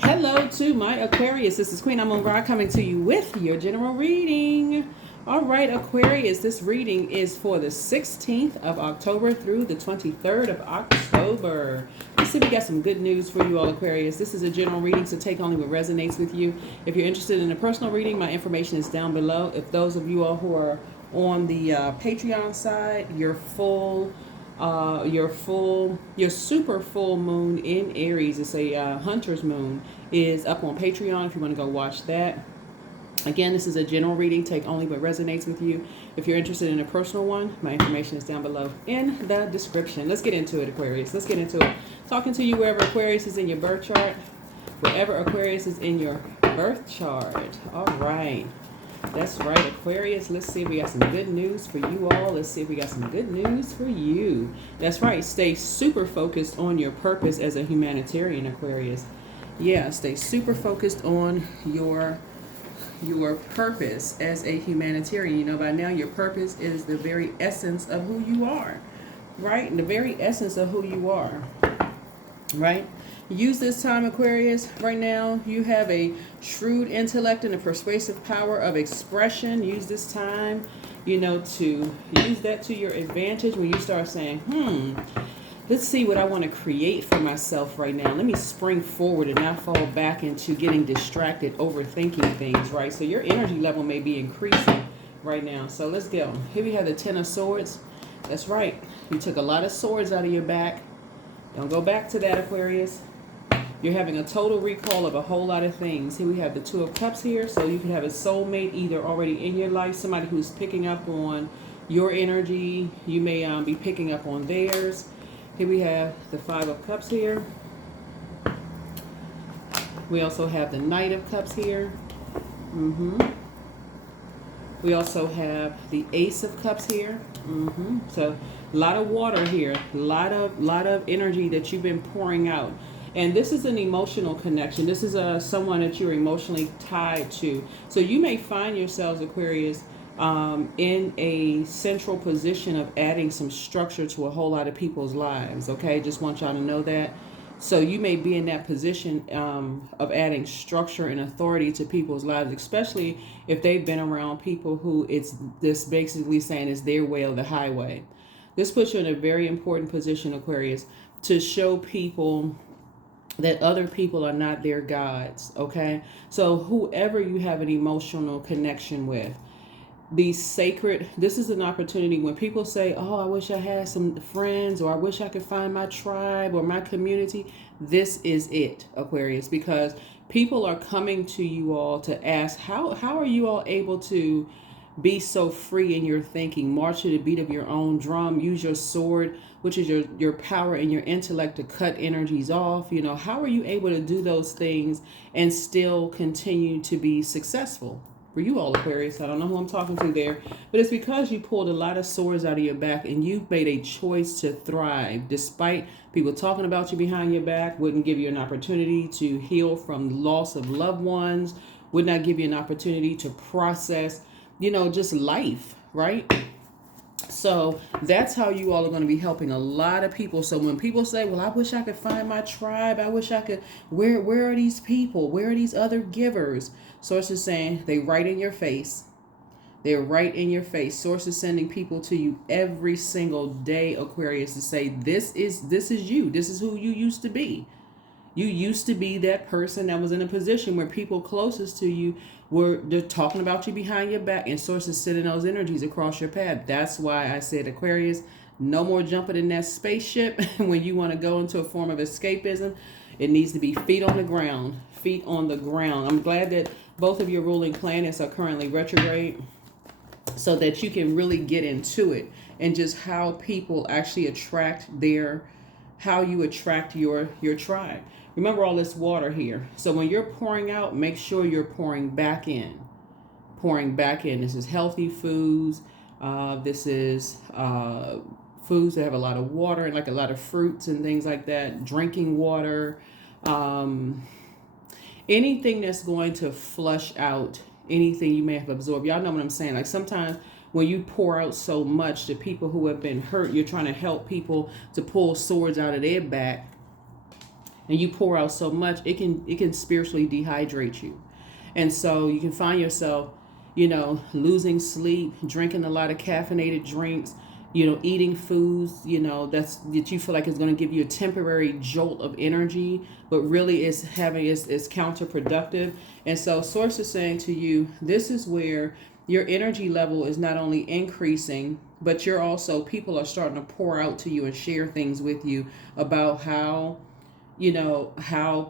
Hello to my Aquarius. This is Queen Amun Ra coming to you with your general reading. All right, Aquarius, this reading is for the 16th of October through the 23rd of October. Let's see if we got some good news for you all, Aquarius. This is a general reading, so take only what resonates with you. If you're interested in a personal reading, my information is down below. If those of you all who are on the Patreon side, your super full moon in Aries, it's a hunter's moon, is up on Patreon if you want to go watch that. Again, this is a general reading. Take only what resonates with you. If you're interested in a personal one, my information is down below in the description. Let's get into it, Aquarius. Let's get into it. Talking to you wherever Aquarius is in your birth chart. Wherever Aquarius is in your birth chart. All right. That's right, Aquarius. Let's see if we got some good news for you all. Let's see if we got some good news for you. That's right. Stay super focused on your purpose as a humanitarian, Aquarius. Yeah, stay super focused on your purpose as a humanitarian. You know, by now your purpose is the very essence of who you are, right? And the very essence of who you are, right? Use this time, Aquarius. Right now, you have a shrewd intellect and a persuasive power of expression. Use this time, to use that to your advantage when you start saying, let's see what I want to create for myself right now. Let me spring forward and not fall back into getting distracted, overthinking things, right? So your energy level may be increasing right now. So let's go. Here we have the Ten of Swords. That's right. You took a lot of swords out of your back. Don't go back to that, Aquarius. You're having a total recall of a whole lot of things. Here we have the Two of Cups here. So you can have a soulmate either already in your life, somebody who's picking up on your energy. You may be picking up on theirs. Here we have the Five of Cups here. We also have the Knight of Cups here. We also have the Ace of Cups here. So a lot of water here, a lot of energy that you've been pouring out. And this is an emotional connection. This is someone that you're emotionally tied to. So you may find yourselves, Aquarius, in a central position of adding some structure to a whole lot of people's lives. Okay, just want y'all to know that. So you may be in that position of adding structure and authority to people's lives, especially if they've been around people who it's this basically saying is their way or the highway. This puts you in a very important position, Aquarius, to show people that other people are not their gods. Okay, so whoever you have an emotional connection with, this is an opportunity when people say, oh, I wish I had some friends, or I wish I could find my tribe or my community. This is it, Aquarius, because people are coming to you all to ask, how are you all able to be so free in your thinking, march to the beat of your own drum, use your sword, which is your power and your intellect, to cut energies off. How are you able to do those things and still continue to be successful? For you all, Aquarius, I don't know who I'm talking to there, but it's because you pulled a lot of swords out of your back and you made a choice to thrive despite people talking about you behind your back, wouldn't give you an opportunity to heal from loss of loved ones, would not give you an opportunity to process just life, right? So that's how you all are going to be helping a lot of people. So when people say, well, I wish I could find my tribe, I wish I could, where are these people? Where are these other givers? Source is saying they right in your face. They're right in your face. Source is sending people to you every single day, Aquarius, to say, this is you. This is who you used to be. You used to be that person that was in a position where people closest to you they're talking about you behind your back, and sources sending those energies across your path. That's why I said, Aquarius, no more jumping in that spaceship when you want to go into a form of escapism. It needs to be feet on the ground. Feet on the ground. I'm glad that both of your ruling planets are currently retrograde, so that you can really get into it and just how people actually how you attract your tribe. Remember all this water here. So when you're pouring out, make sure you're pouring back in. Pouring back in. This is healthy foods. This is foods that have a lot of water and like a lot of fruits and things like that. Drinking water. Anything that's going to flush out anything you may have absorbed. Y'all know what I'm saying. Like sometimes when you pour out so much to people who have been hurt, you're trying to help people to pull swords out of their back. and you pour out so much, it can spiritually dehydrate you. And so you can find yourself, losing sleep, drinking a lot of caffeinated drinks, eating foods, that you feel like is going to give you a temporary jolt of energy, but really is counterproductive. And so source is saying to you, this is where your energy level is not only increasing, but you're also, people are starting to pour out to you and share things with you about how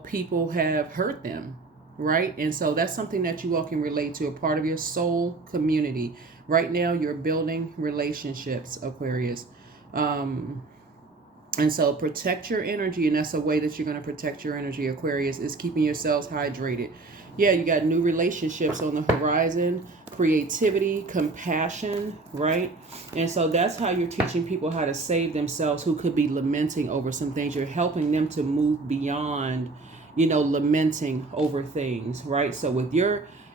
people have hurt them, right? And so that's something that you all can relate to, a part of your soul community. Right now, you're building relationships, Aquarius. And so protect your energy, and that's a way that you're going to protect your energy, Aquarius, is keeping yourselves hydrated. Yeah, you got new relationships on the horizon, creativity, compassion, right? And so that's how you're teaching people how to save themselves who could be lamenting over some things. You're helping them to move beyond, lamenting over things, right? So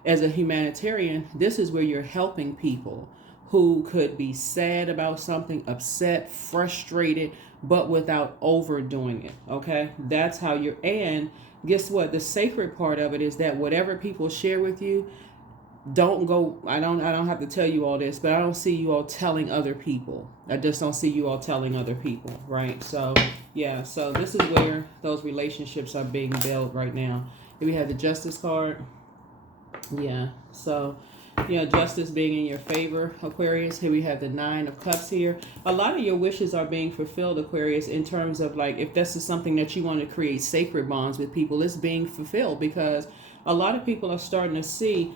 as a humanitarian, this is where you're helping people who could be sad about something, upset, frustrated, but without overdoing it. Okay, that's how and guess what? The sacred part of it is that whatever people share with you, don't go. I don't have to tell you all this, but I don't see you all telling other people. I just don't see you all telling other people, right? So yeah, so this is where those relationships are being built right now. Here we have the Justice card. Yeah, so justice being in your favor, Aquarius. Here we have the Nine of Cups here. A lot of your wishes are being fulfilled, Aquarius, in terms of like, if this is something that you want to create sacred bonds with people, it's being fulfilled, because a lot of people are starting to see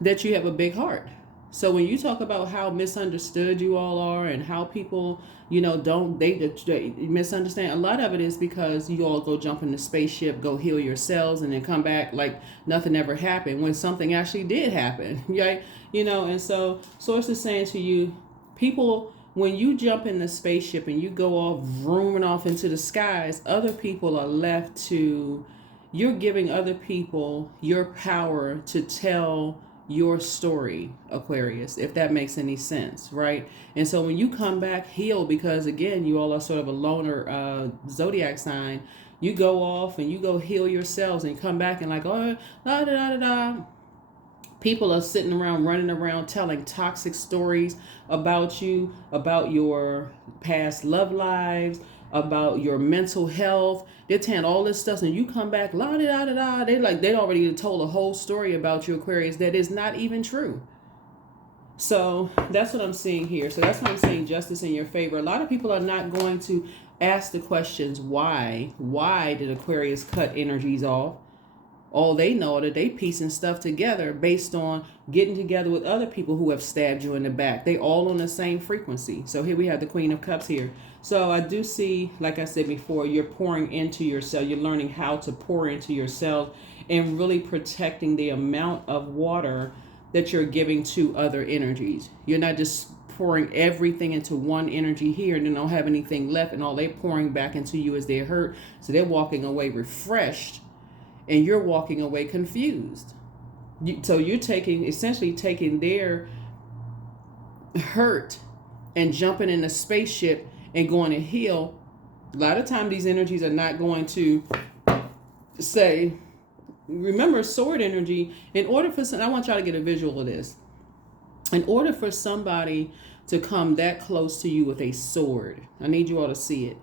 that you have a big heart. So when you talk about how misunderstood you all are and how people, they misunderstand, a lot of it is because you all go jump in the spaceship, go heal yourselves, and then come back like nothing ever happened when something actually did happen, right? And so Source is saying to you, people, when you jump in the spaceship and you go off, rooming off into the skies, other people are left to, you're giving other people your power to tell your story, Aquarius, if that makes any sense, right? And so when you come back healed, because again, you all are sort of a loner Zodiac sign, you go off and you go heal yourselves and come back and like, oh, da da da da da. People are sitting around, running around, telling toxic stories about you, about your past love lives, about your mental health. They're telling all this stuff, and you come back, la da da da da. They'd already told a whole story about you, Aquarius, that is not even true. So that's what I'm seeing here. So that's why I'm saying justice in your favor. A lot of people are not going to ask the questions why. Why did Aquarius cut energies off? All they know that they piecing stuff together based on getting together with other people who have stabbed you in the back. They all on the same frequency. So here we have the Queen of Cups here. So I do see, like I said before, you're pouring into yourself. You're learning how to pour into yourself and really protecting the amount of water that you're giving to other energies. You're not just pouring everything into one energy here and they don't have anything left, and all they're pouring back into you is their hurt. So they're walking away refreshed, and you're walking away confused. So you're essentially taking their hurt and jumping in a spaceship and going to heal. A lot of times these energies are not going to say, remember sword energy, I want y'all to get a visual of this. In order for somebody to come that close to you with a sword, I need you all to see it.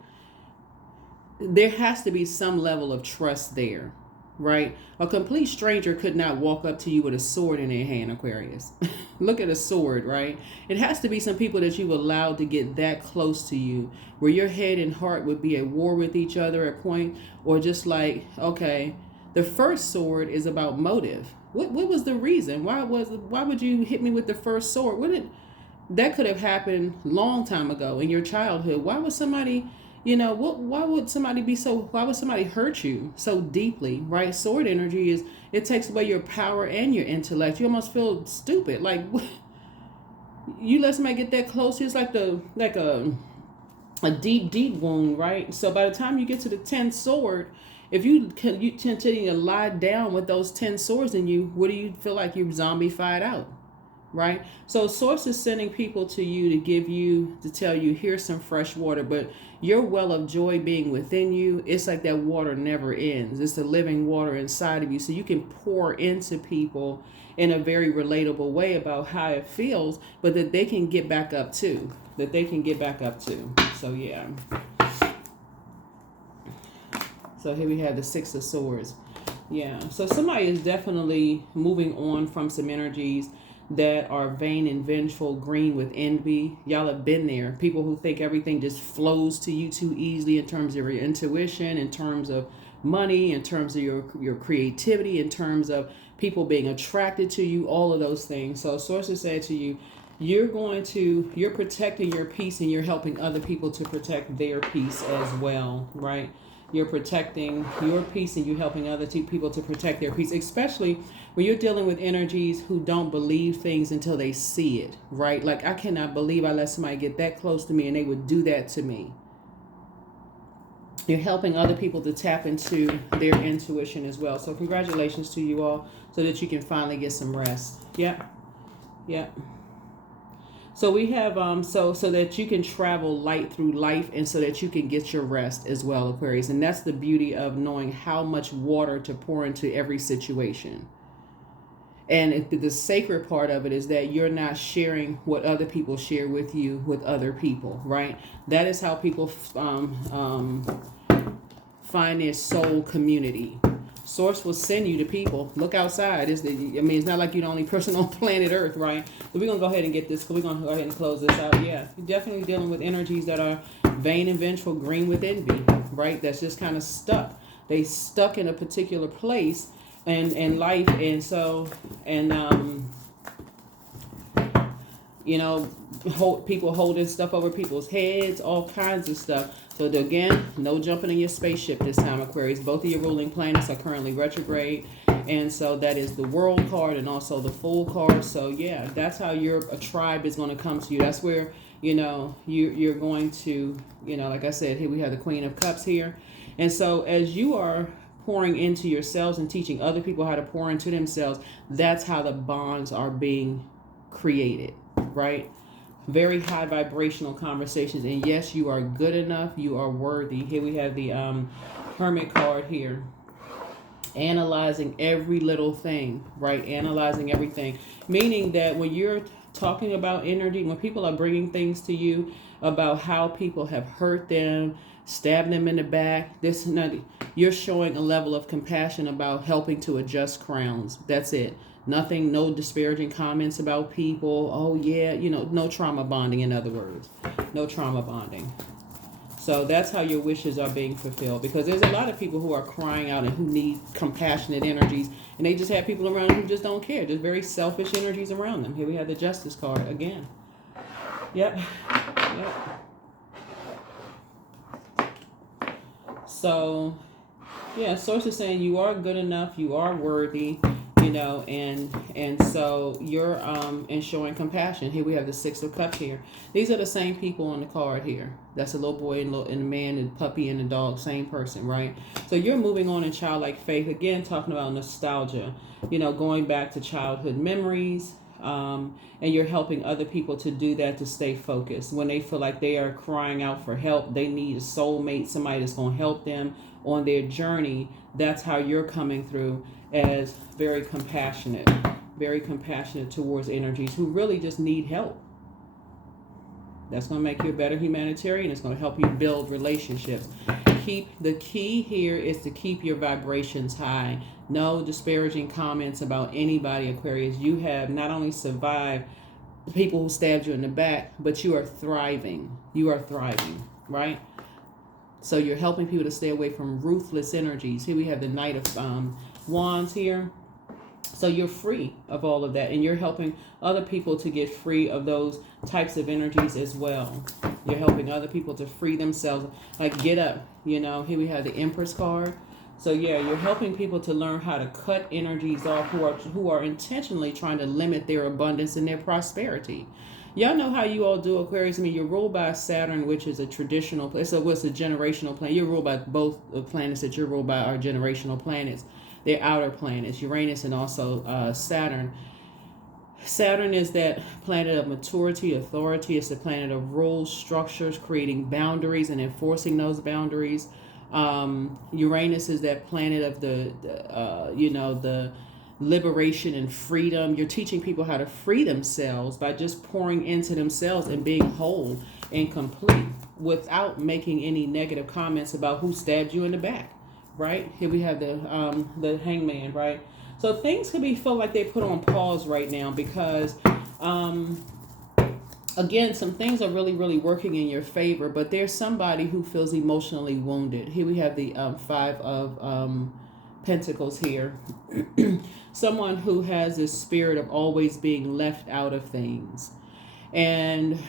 There has to be some level of trust there. Right? A complete stranger could not walk up to you with a sword in their hand, Aquarius. Look at a sword, right? It has to be some people that you've allowed to get that close to you, where your head and heart would be at war with each other at point, or just like, okay, the first sword is about motive. What was the reason? Why would you hit me with the first sword? That could have happened long time ago in your childhood. Why would somebody why would somebody hurt you so deeply, right? Sword energy it takes away your power and your intellect. You almost feel stupid. Like, you let somebody get that close, it's like a deep wound, right? So by the time you get to the 10th sword, if you continue to lie down with those 10 swords in you, what do you feel like? You're zombie-fied out, right? So source is sending people to you to give you, to tell you, here's some fresh water, but your well of joy being within you, it's like that water never ends. It's the living water inside of you. So you can pour into people in a very relatable way about how it feels, but that they can get back up too. That they can get back up too. So yeah. So here we have the Six of Swords. Yeah. So somebody is definitely moving on from some energies that are vain and vengeful, green with envy. Y'all have been there. People who think everything just flows to you too easily in terms of your intuition, in terms of money, in terms of your creativity, in terms of people being attracted to you, all of those things. So sources say to you, you're protecting your peace and you're helping other people to protect their peace as well, right? You're protecting your peace and you're helping other people to protect their peace, especially when you're dealing with energies who don't believe things until they see it, right? Like, I cannot believe I let somebody get that close to me and they would do that to me. You're helping other people to tap into their intuition as well. So congratulations to you all so that you can finally get some rest. Yep. Yep. So we have so that you can travel light through life and so that you can get your rest as well, Aquarius. And that's the beauty of knowing how much water to pour into every situation. And the sacred part of it is that you're not sharing what other people share with you with other people, right? That is how people find their soul community. Source will send you to people. Look outside. It's not like you're the only person on planet Earth, right? But we're going to go ahead and get this. We're going to go ahead and close this out. Yeah, you're definitely dealing with energies that are vain and vengeful, green with envy, right? That's just kind of stuck. They stuck in a particular place and life. And so, people holding stuff over people's heads, all kinds of stuff. So again, no jumping in your spaceship this time, Aquarius. Both of your ruling planets are currently retrograde. And so that is the World card and also the Fool card. So yeah, that's how a tribe is going to come to you. That's where, you're going to, like I said, here we have the Queen of Cups here. And so as you are pouring into yourselves and teaching other people how to pour into themselves, that's how the bonds are being created, right? Very high vibrational conversations. And yes, you are good enough. You are worthy. Here we have the Hermit card here. Analyzing every little thing, right? Analyzing everything. Meaning that when you're talking about energy, when people are bringing things to you about how people have hurt them, stabbed them in the back, you're showing a level of compassion about helping to adjust crowns. That's it. Nothing, no disparaging comments about people. Oh yeah, no trauma bonding, in other words. No trauma bonding. So that's how your wishes are being fulfilled, because there's a lot of people who are crying out and who need compassionate energies, and they just have people around them who just don't care. Just very selfish energies around them. Here we have the Justice card again. Yep. So, yeah, Source is saying you are good enough, you are worthy, and so you're and showing compassion. Here we have the Six of Cups here. These are the same people on the card here. That's a little boy and a man and puppy and a dog, same person, right? So you're moving on in childlike faith. Again, talking about nostalgia, going back to childhood memories. And you're helping other people to do that, to stay focused. When they feel like they are crying out for help, they need a soulmate, somebody that's going to help them on their journey. That's how you're coming through, as very compassionate towards energies who really just need help. That's going to make you a better humanitarian. It's going to help you build relationships. The key here is to keep your vibrations high. No disparaging comments about anybody, Aquarius. You have not only survived the people who stabbed you in the back, but you are thriving. You are thriving, right? So you're helping people to stay away from ruthless energies. Here we have the Knight of Wands here. So you're free of all of that, and you're helping other people to get free of those types of energies as well. You're helping other people to free themselves, like get up, Here we have the Empress card. So yeah, you're helping people to learn how to cut energies off who are intentionally trying to limit their abundance and their prosperity. Y'all know how you all do, Aquarius. You're ruled by Saturn, which is a traditional place. So what's a generational planet? You're ruled by both the planets that you're ruled by are generational planets. They're outer planets, Uranus and also Saturn. Saturn is that planet of maturity, authority. It's the planet of rules, structures, creating boundaries and enforcing those boundaries. Uranus is that planet of the liberation and freedom. You're teaching people how to free themselves by just pouring into themselves and being whole and complete without making any negative comments about who stabbed you in the back. Right here we have the hangman. Right. So things could feel like they put on pause right now because, again, some things are really, really working in your favor, but there's somebody who feels emotionally wounded. Here we have the Five of Pentacles here. Someone who has this spirit of always being left out of things. And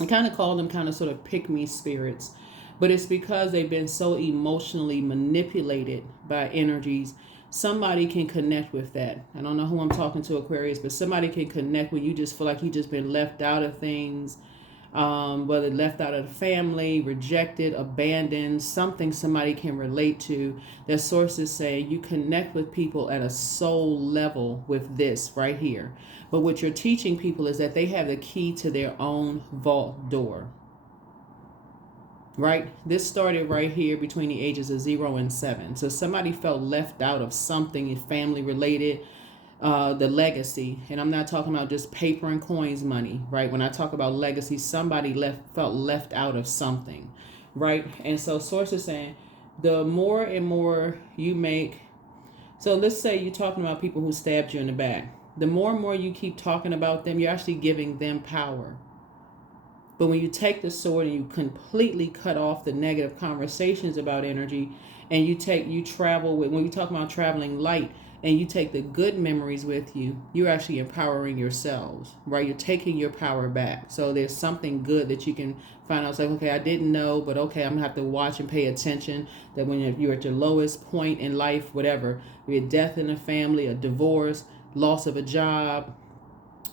I kind of call them kind of sort of pick-me spirits, but it's because they've been so emotionally manipulated by energies. Somebody can connect with that. I don't know who I'm talking to, Aquarius, but somebody can connect when you just feel like you just been left out of things, whether left out of the family, rejected, abandoned, something somebody can relate to. That sources say you connect with people at a soul level with this right here. But what you're teaching people is that they have the key to their own vault door. Right? This started right here between the ages of 0 and 7. So somebody felt left out of something family related, the legacy. And I'm not talking about just paper and coins money, right? When I talk about legacy, somebody felt left out of something, right? And so source is saying the more and more you make. So let's say you're talking about people who stabbed you in the back. The more and more you keep talking about them, you're actually giving them power. But when you take the sword and you completely cut off the negative conversations about energy, and you travel with, when you talk about traveling light, and you take the good memories with you, you're actually empowering yourselves, right? You're taking your power back. So there's something good that you can find out. It's like, okay, I didn't know, but okay, I'm gonna have to watch and pay attention that when you're at your lowest point in life, whatever, be it death in a family, a divorce, loss of a job,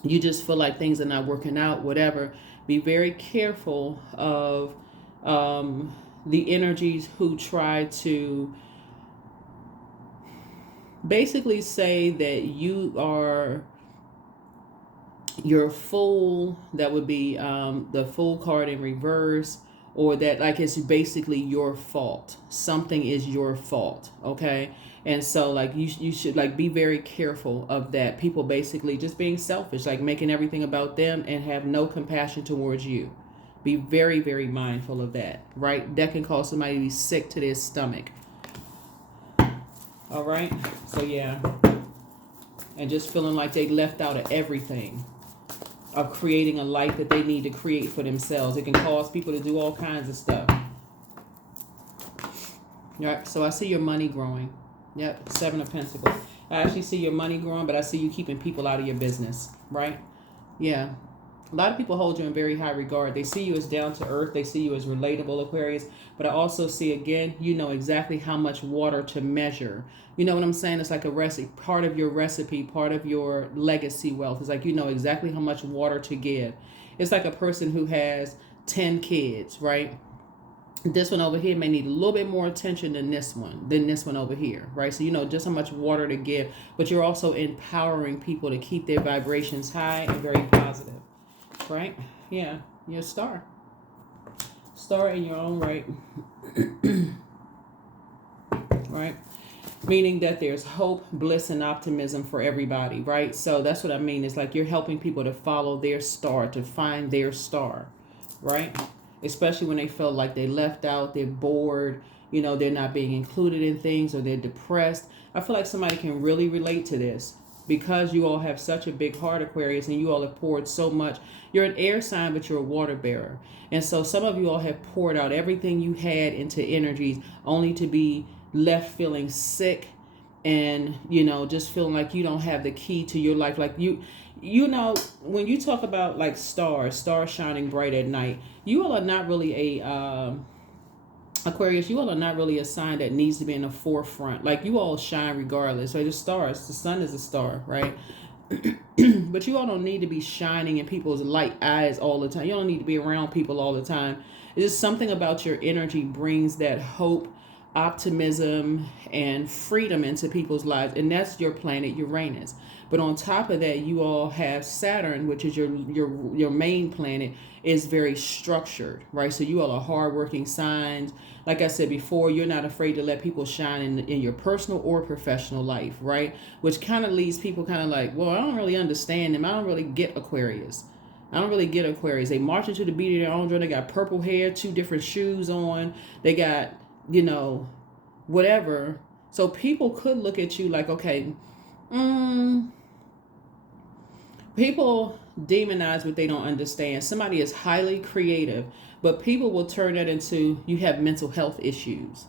you just feel like things are not working out, whatever. Be very careful of the energies who try to basically say that you're fool. That would be the Fool card in reverse, or that like it's basically your fault. Something is your fault, okay? And so like you should like be very careful of that. People basically just being selfish, like making everything about them and have no compassion towards you. Be very, very mindful of that, right? That can cause somebody to be sick to their stomach. All right, so yeah, and just feeling like they left out of everything, of creating a life that they need to create for themselves. It can cause people to do all kinds of stuff. Yep, so I see your money growing. Yep, 7 of Pentacles. I actually see your money growing, but I see you keeping people out of your business, right? Yeah. A lot of people hold you in very high regard. They see you as down to earth. They see you as relatable, Aquarius. But I also see, again, you know exactly how much water to measure. You know what I'm saying? It's like a recipe, part of your recipe, part of your legacy wealth. It's like you know exactly how much water to give. It's like a person who has 10 kids, right? This one over here may need a little bit more attention than this one over here, right? So you know just how much water to give, but you're also empowering people to keep their vibrations high and very positive, right? Yeah, you're a star. Star in your own right. Right? Meaning that there's hope, bliss, and optimism for everybody, right? So that's what I mean. It's like you're helping people to follow their star, to find their star, right? Especially when they feel like they left out, they're bored, you know, they're not being included in things, or they're depressed. I feel like somebody can really relate to this because you all have such a big heart, Aquarius, and you all have poured so much. You're an air sign, but you're a water bearer. And so some of you all have poured out everything you had into energies only to be left feeling sick and, you know, just feeling like you don't have the key to your life. Like you know, when you talk about like stars shining bright at night, you all are not really Aquarius, you all are not really a sign that needs to be in the forefront. Like you all shine regardless. So the stars, the sun is a star, right? But you all don't need to be shining in people's light eyes all the time. You don't need to be around people all the time. It's just something about your energy brings that hope, optimism and freedom into people's lives, and that's your planet Uranus. But on top of that, you all have Saturn, which is your main planet, is very structured, right? So you all are hardworking signs. Like I said before, you're not afraid to let people shine in your personal or professional life, right? Which kind of leaves people kind of like, well, I don't really understand them. I don't really get Aquarius. I don't really get Aquarius. They march into the beat of their own drum. They got purple hair, 2 different shoes on. They got, whatever. So people could look at you like, okay, people demonize what they don't understand. Somebody is highly creative, but people will turn that into, you have mental health issues.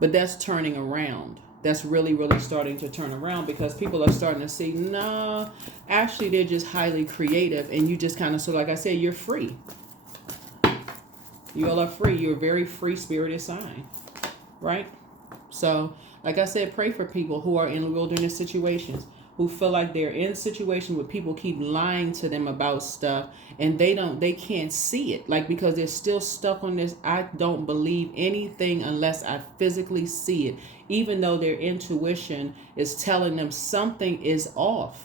But that's turning around. That's really, really starting to turn around, because people are starting to see, no, actually they're just highly creative, and you just kind of, so like I said, you're free. You all are free. You're a very free-spirited sign, right? So, like I said, pray for people who are in wilderness situations, who feel like they're in a situation where people keep lying to them about stuff, and they can't see it, like, because they're still stuck on this, I don't believe anything unless I physically see it, even though their intuition is telling them something is off.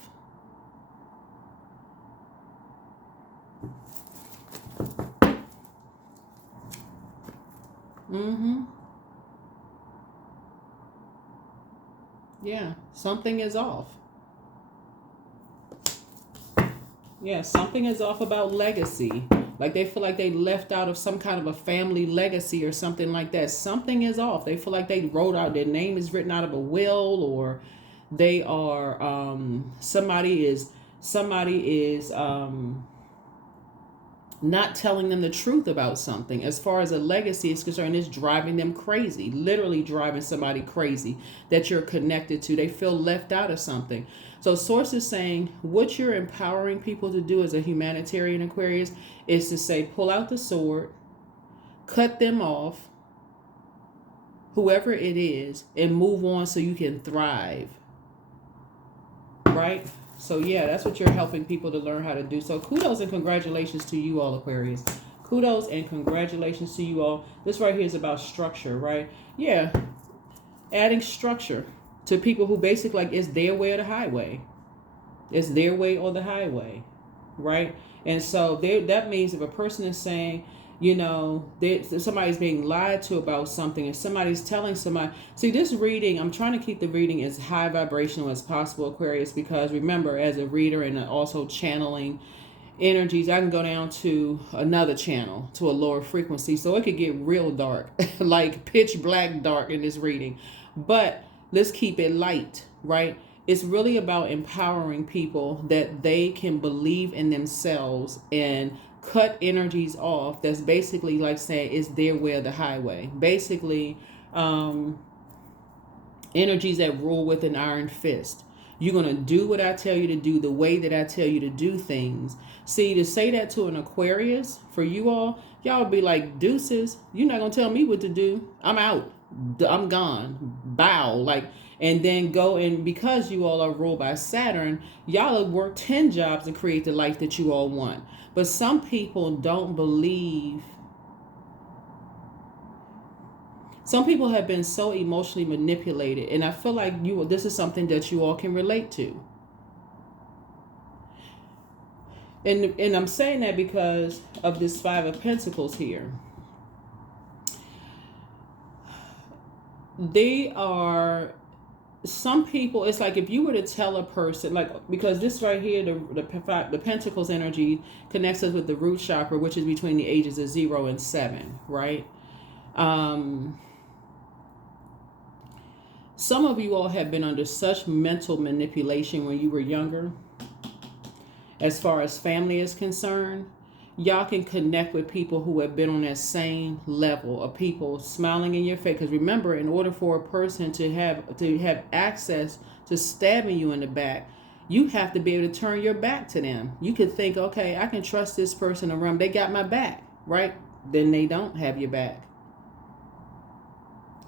Yeah, something is off. Yeah, something is off about legacy. Like they feel like they left out of some kind of a family legacy or something like that. Something is off. They feel like they wrote out, their name is written out of a will, or they are somebody is not telling them the truth about something. As far as a legacy is concerned, it's driving them crazy, literally driving somebody crazy that you're connected to. They feel left out of something. So Source is saying what you're empowering people to do as a humanitarian Aquarius is to say, pull out the sword, cut them off, whoever it is, and move on so you can thrive. Right? So yeah, that's what you're helping people to learn how to do. So kudos and congratulations to you all, Aquarius. Kudos and congratulations to you all. This right here is about structure, right? Yeah. Adding structure to people who basically like it's their way or the highway. It's their way or the highway, right? And so that means if a person is saying, somebody's being lied to about something, and somebody's telling somebody, see this reading, I'm trying to keep the reading as high vibrational as possible, Aquarius, because remember, as a reader and also channeling energies, I can go down to another channel, to a lower frequency, so it could get real dark, like pitch black dark in this reading. But let's keep it light, right? It's really about empowering people that they can believe in themselves and cut energies off. That's basically like saying it's their way or the highway. Basically, energies that rule with an iron fist. You're going to do what I tell you to do the way that I tell you to do things. See, to say that to an Aquarius, for you all, y'all be like, deuces, you're not going to tell me what to do. I'm out. I'm gone. Bow. Like, and then go, and because you all are ruled by Saturn, y'all have worked 10 jobs to create the life that you all want. But some people don't believe. Some people have been so emotionally manipulated, and I feel like this is something that you all can relate to. And I'm saying that because of this 5 of Pentacles here. They are, some people, it's like if you were to tell a person, like, because this right here, the Pentacles energy connects us with the root chakra, which is between the ages of 0 and 7, right? Some of you all have been under such mental manipulation when you were younger. As far as family is concerned, y'all can connect with people who have been on that same level of people smiling in your face. Because remember, in order for a person to have access to stabbing you in the back, you have to be able to turn your back to them. You could think, okay, I can trust this person around. They got my back, right? Then they don't have your back.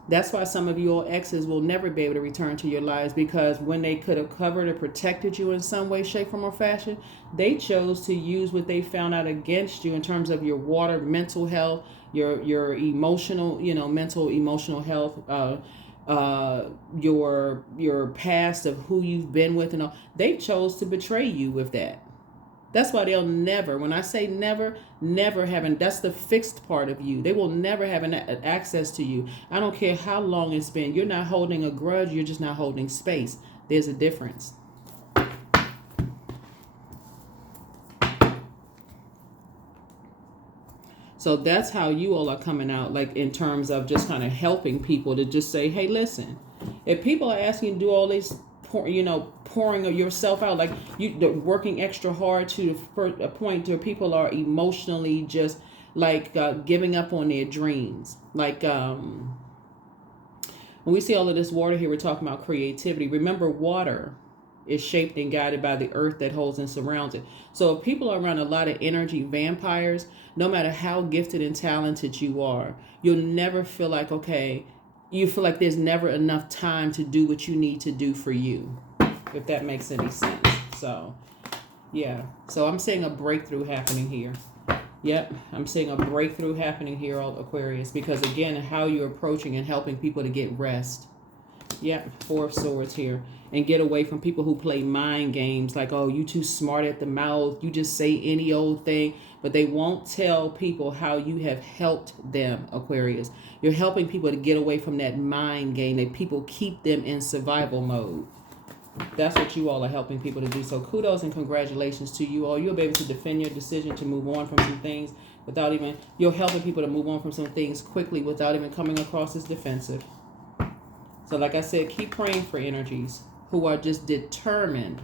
That's why some of your exes will never be able to return to your lives, because when they could have covered or protected you in some way, shape, form, or fashion, they chose to use what they found out against you in terms of your water, mental health, your emotional, mental, emotional health, your past of who you've been with and all. They chose to betray you with that. That's why they'll never, when I say never, never having, that's the fixed part of you. They will never have an access to you. I don't care how long it's been. You're not holding a grudge. You're just not holding space. There's a difference. So that's how you all are coming out, like in terms of just kind of helping people to just say, hey, listen, if people are asking you to do all this, pouring yourself out, like working extra hard to a point where people are emotionally just like giving up on their dreams. Like when we see all of this water here, we're talking about creativity. Remember, water is shaped and guided by the earth that holds and surrounds it. So if people are around a lot of energy vampires, no matter how gifted and talented you are, you'll never feel like, okay, you feel like there's never enough time to do what you need to do for you, if that makes any sense. So, yeah. So I'm seeing a breakthrough happening here. Yep, I'm seeing a breakthrough happening here, Aquarius, because again, how you're approaching and helping people to get rest. Yep, Four of Swords here. And get away from people who play mind games like, oh, you too smart at the mouth. You just say any old thing. But they won't tell people how you have helped them, Aquarius. You're helping people to get away from that mind game that people keep them in survival mode. That's what you all are helping people to do. So kudos and congratulations to you all. You'll be able to defend your decision to move on from some things without even, you're helping people to move on from some things quickly without even coming across as defensive. So like I said, keep praying for energies who are just determined.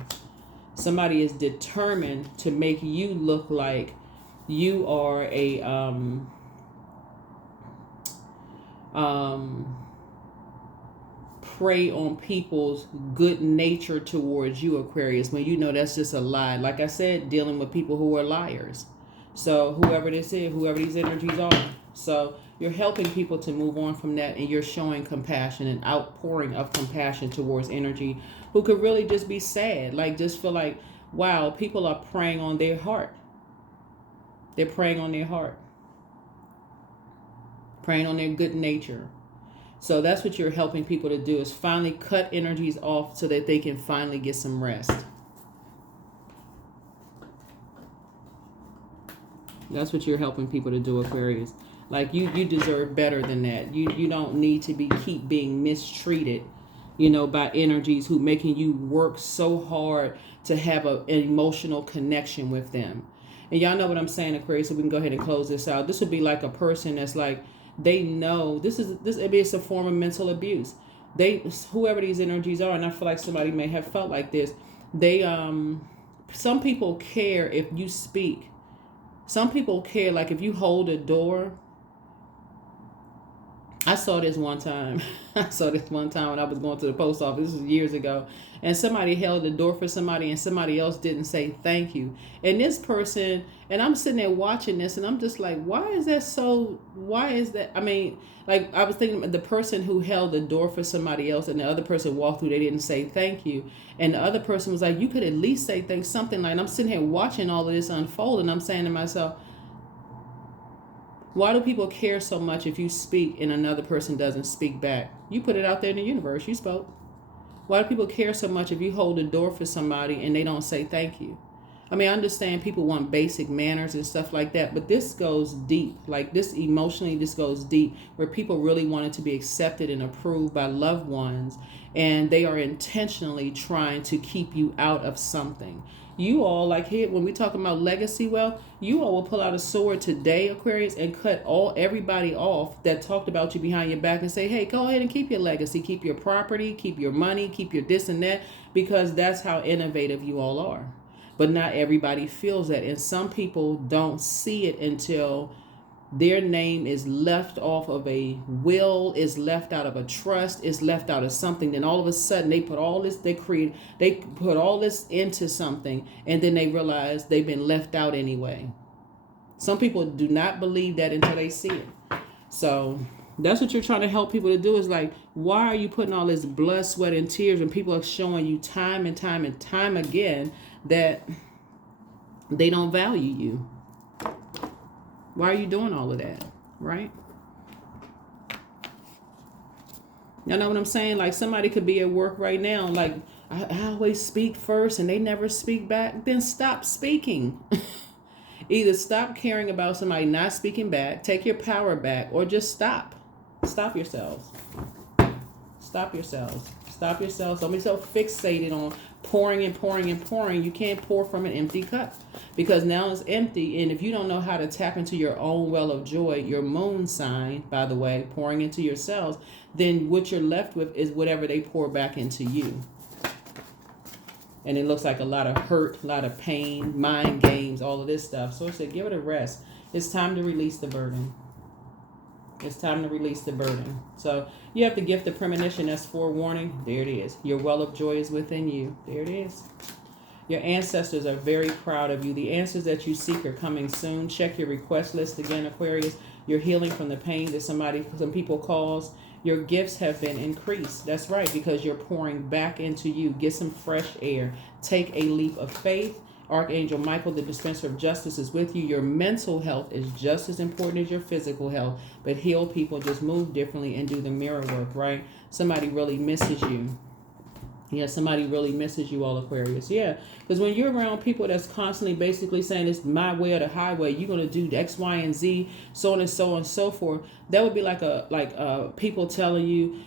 Somebody is determined to make you look like you are a prey on people's good nature towards you, Aquarius, when you know that's just a lie. Like I said, dealing with people who are liars. So whoever this is, whoever these energies are. So you're helping people to move on from that, and you're showing compassion and outpouring of compassion towards energy who could really just be sad. Like just feel like, wow, people are preying on their heart. They're preying on their heart. Preying on their good nature. So that's what you're helping people to do, is finally cut energies off so that they can finally get some rest. That's what you're helping people to do, Aquarius. Like you deserve better than that. You don't need to keep being mistreated, by energies who making you work so hard to have an emotional connection with them. And y'all know what I'm saying, Aquarius, so we can go ahead and close this out. This would be like a person that's like, they know it's a form of mental abuse. Whoever these energies are, and I feel like somebody may have felt like this, some people care if you speak. Some people care, like if you hold a door. I saw this one time. When I was going to the post office. This was years ago. And somebody held the door for somebody and somebody else didn't say thank you. And this person, and I'm sitting there watching this and I'm just like, why is that? I mean, like I was thinking the person who held the door for somebody else and the other person walked through, they didn't say thank you. And the other person was like, you could at least say thanks, something like, and I'm sitting here watching all of this unfold and I'm saying to myself, why do people care so much if you speak and another person doesn't speak back? You put it out there in the universe. You spoke. Why do people care so much if you hold a door for somebody and they don't say thank you? I mean, I understand people want basic manners and stuff like that, but this goes deep. Like this emotionally, this goes deep, where people really wanted to be accepted and approved by loved ones, and they are intentionally trying to keep you out of something. You all, like here, when we talking about legacy wealth, you all will pull out a sword today, Aquarius, and cut everybody off that talked about you behind your back and say, hey, go ahead and keep your legacy, keep your property, keep your money, keep your this and that, because that's how innovative you all are. But not everybody feels that. And some people don't see it until their name is left off of a will, is left out of a trust, is left out of something. Then all of a sudden they put all this, they put all this into something, and then they realize they've been left out anyway. Some people do not believe that until they see it. So That's what you're trying to help people to do, is like, why are you putting all this blood, sweat, and tears when people are showing you time and time and time again that they don't value you? Why are you doing all of that, right? You know what I'm saying? Like, somebody could be at work right now, like, I always speak first and they never speak back. Then stop speaking. Either stop caring about somebody not speaking back, take your power back, or just stop. Stop yourselves. Stop yourselves. Stop yourselves. Don't be so fixated on pouring and pouring and pouring. You can't pour from an empty cup, because now it's empty. And if you don't know how to tap into your own well of joy, your moon sign, by the way, pouring into yourselves, then what you're left with is whatever they pour back into you. And it looks like a lot of hurt, a lot of pain, mind games, all of this stuff. So I said, give it a rest. It's time to release the burden. It's time to release the burden. So you have the gift of premonition. That's forewarning. There it is. Your well of joy is within you. There it is. Your ancestors are very proud of you. The answers that you seek are coming soon. Check your request list again, Aquarius. You're healing from the pain that some people cause. Your gifts have been increased. That's right, because you're pouring back into you. Get some fresh air. Take a leap of faith. Archangel Michael, the dispenser of justice, is with you. Your mental health is just as important as your physical health. But heal people, just move differently and do the mirror work, right? Somebody really misses you. Yeah, somebody really misses you, all Aquarius. Yeah, because when you're around people that's constantly basically saying it's my way or the highway, you're going to do X, Y, and Z, so on and so on and so forth. That would be like people telling you,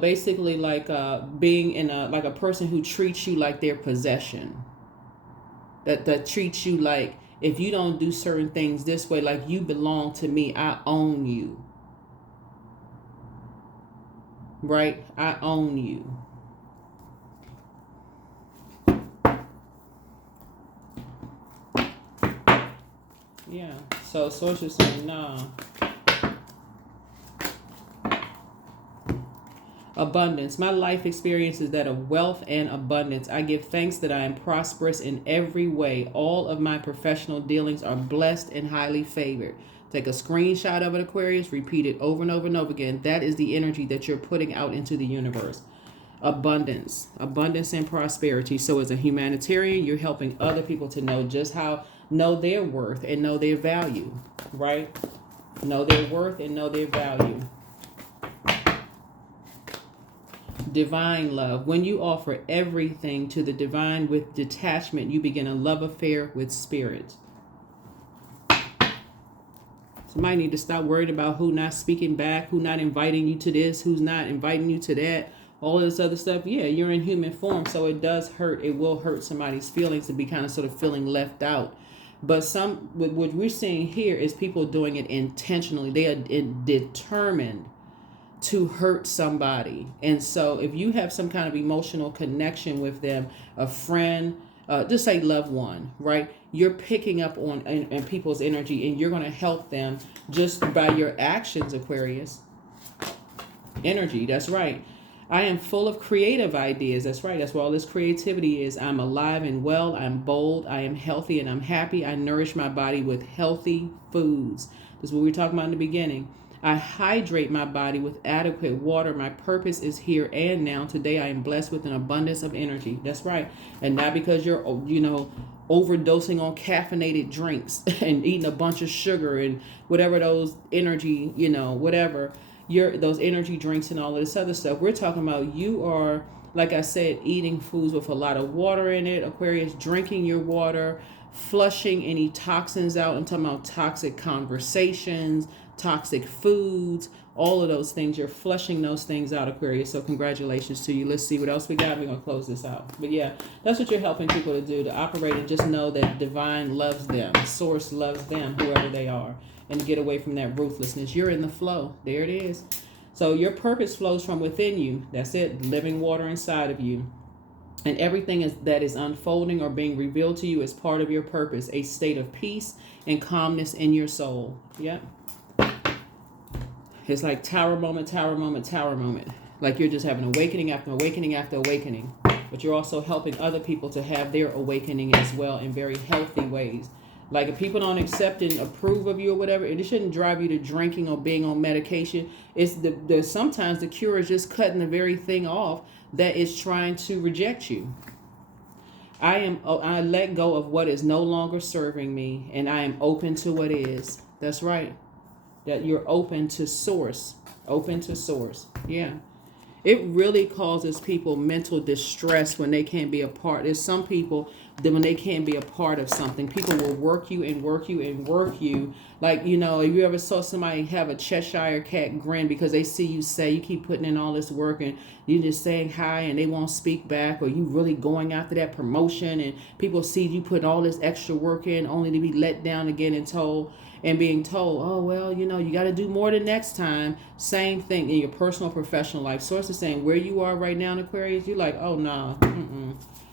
basically like being in a person who treats you like their possession. That treats you like, if you don't do certain things this way, like you belong to me, I own you. Right? I own you. Yeah. So Source saying, nah. Abundance. My life experience is that of wealth and abundance. I give thanks that I am prosperous in every way. All of my professional dealings are blessed and highly favored. Take a screenshot of it, Aquarius. Repeat it over and over and over again. That is the energy that you're putting out into the universe. Abundance. Abundance and prosperity. So as a humanitarian, you're helping other people to know their worth and know their value. Right? Know their worth and know their value. Divine love. When you offer everything to the divine with detachment, you begin a love affair with spirit. Somebody need to stop worrying about who not speaking back, who not inviting you to this, who's not inviting you to that, all of this other stuff. Yeah, you're in human form, so it does hurt. It will hurt somebody's feelings to be kind of sort of feeling left out. But what we're seeing here is people doing it intentionally. They are determined to hurt somebody. And so if you have some kind of emotional connection with them, a friend, just say loved one, right? You're picking up on and people's energy, and you're going to help them just by your actions, Aquarius. Energy, that's right. I am full of creative ideas. That's right. That's where all this creativity is. I'm alive and well. I'm bold. I am healthy and I'm happy. I nourish my body with healthy foods. This is what we were talking about in the beginning. I hydrate my body with adequate water. My purpose is here and now. Today I am blessed with an abundance of energy. That's right. And not because you're, overdosing on caffeinated drinks and eating a bunch of sugar and whatever those energy, whatever, those energy drinks and all of this other stuff. We're talking about you are, like I said, eating foods with a lot of water in it. Aquarius, drinking your water, flushing any toxins out. I'm talking about toxic conversations, toxic foods, all of those things. You're flushing those things out, Aquarius. So congratulations to you. Let's see what else we got. We're going to close this out. But yeah, that's what you're helping people to do, to operate and just know that divine loves them. Source loves them, whoever they are, and to get away from that ruthlessness. You're in the flow. There it is. So your purpose flows from within you. That's it. Living water inside of you. And everything that is unfolding or being revealed to you is part of your purpose, a state of peace and calmness in your soul. Yep. It's like tower moment, tower moment, tower moment. Like you're just having awakening after awakening after awakening. But you're also helping other people to have their awakening as well in very healthy ways. Like if people don't accept and approve of you or whatever, it shouldn't drive you to drinking or being on medication. It's the sometimes the cure is just cutting the very thing off that is trying to reject you. I let go of what is no longer serving me, and I am open to what is. That's right. That you're open to source. Open to source. Yeah. It really causes people mental distress when they can't be a part. There's some people that when they can't be a part of something, people will work you and work you and work you. Like, you know, if you ever saw somebody have a Cheshire cat grin because they see you say you keep putting in all this work and you just saying hi and they won't speak back, or you really going after that promotion and people see you put all this extra work in only to be let down again and being told, oh, well, you know, you got to do more the next time. Same thing in your personal, professional life. Source is saying where you are right now in Aquarius, you're like, oh, no,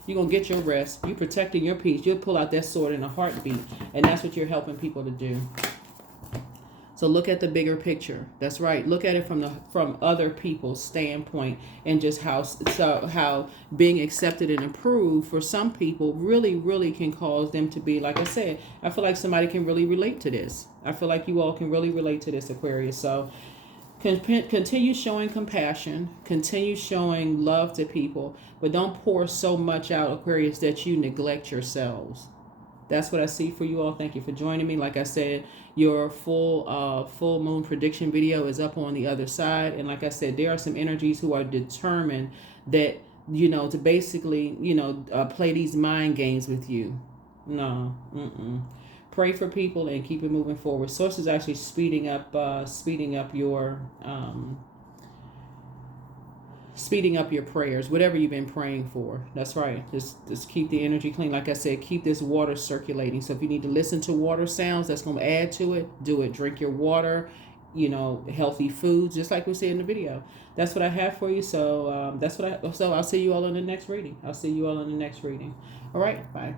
you're going to get your rest. You're protecting your peace. You'll pull out that sword in a heartbeat. And that's what you're helping people to do. So look at the bigger picture. That's right. Look at it from other people's standpoint, and just how being accepted and approved for some people really, really can cause them to be, like I said, I feel like somebody can really relate to this. I feel like you all can really relate to this, Aquarius. So continue showing compassion, continue showing love to people, but don't pour so much out, Aquarius, that you neglect yourselves. That's what I see for you all. Thank you for joining me. Like I said, your full moon prediction video is up on the other side. And like I said, there are some energies who are determined that, you know, to basically, you know, play these mind games with you. No. Pray for people and keep it moving forward. Source is actually speeding up your prayers, whatever you've been praying for. That's right. Just keep the energy clean. Like I said, keep this water circulating. So if you need to listen to water sounds, that's going to add to it. Do it. Drink your water. You know, healthy foods, just like we said in the video. That's what I have for you. So So I'll see you all in the next reading. All right. Bye.